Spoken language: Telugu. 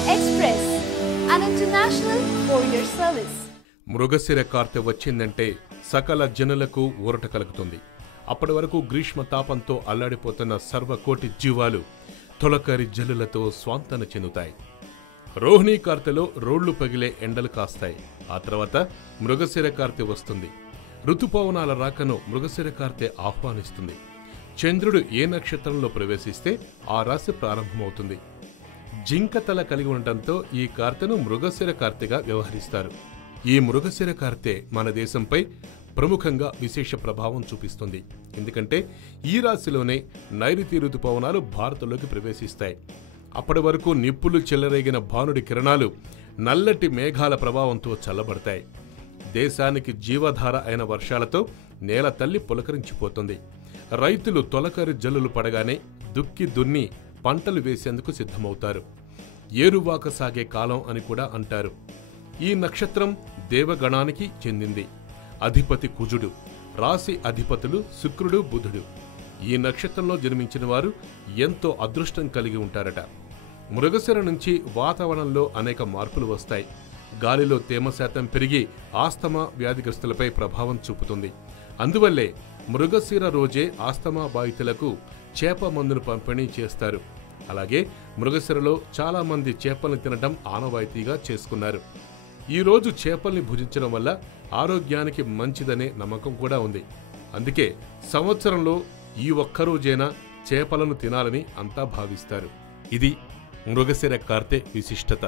Express, an international courier service. Mrigashira కార్తె వచ్చిందంటే సకల జనులకు ఊరట కలుగుతుంది. అప్పటి వరకు గ్రీష్మ తాపంతో అల్లాడిపోతున్న సర్వకోటి జీవాలు తొలకరి జల్లులతో స్వాంతన చెందుతాయి. రోహిణీ కార్తెలో రోళ్లు పగిలే ఎండలు కాస్తాయి. ఆ తర్వాత మృగశిర కార్తె వస్తుంది. ఋతుపవనాల రాకను మృగశిర కార్తె ఆహ్వానిస్తుంది. చంద్రుడు ఏ నక్షత్రంలో ప్రవేశిస్తే ఆ రాశి ప్రారంభమవుతుంది. జింకతల కలిగి ఉండటంతో ఈ కార్తెను మృగశిర కార్తెగా వ్యవహరిస్తారు. ఈ మృగశిర కార్తె మన దేశంపై ప్రముఖంగా విశేష ప్రభావం చూపిస్తుంది. ఎందుకంటే ఈ రాశిలోనే నైరుతి ఋతుపవనాలు భారత్లోకి ప్రవేశిస్తాయి. అప్పటి వరకు నిప్పులు చెలరేగిన భానుడి కిరణాలు నల్లటి మేఘాల ప్రభావంతో చల్లబడతాయి. దేశానికి జీవధార అయిన వర్షాలతో నేల తల్లి పులకరించిపోతుంది. రైతులు తొలకరి జల్లులు పడగానే దుక్కి దున్ని పంటలు వేసేందుకు సిద్ధమవుతారు. ఏరువాక సాగే కాలం అని కూడా అంటారు. ఈ నక్షత్రం దేవగణానికి చెందింది. అధిపతి కుజుడు, రాశి అధిపతులు శుక్రుడు, బుధుడు. ఈ నక్షత్రంలో జన్మించిన వారు ఎంతో అదృష్టం కలిగి ఉంటారట. మృగశిర నుంచి వాతావరణంలో అనేక మార్పులు వస్తాయి. గాలిలో తేమ శాతం పెరిగి ఆస్తమా వ్యాధిగ్రస్తులపై ప్రభావం చూపుతుంది. అందువల్లే మృగశిర రోజే ఆస్తమా బాధితులకు చేప మందును పంపిణీ చేస్తారు. అలాగే మృగశిరలో చాలా మంది చేపలను తినడం ఆనవాయితీగా చేసుకున్నారు. ఈ రోజు చేపల్ని భుజించడం వల్ల ఆరోగ్యానికి మంచిదనే నమ్మకం కూడా ఉంది. అందుకే సంవత్సరంలో ఈ ఒక్కరోజైనా చేపలను తినాలని అంతా భావిస్తారు. ఇది మృగశిర కార్తె విశిష్టత.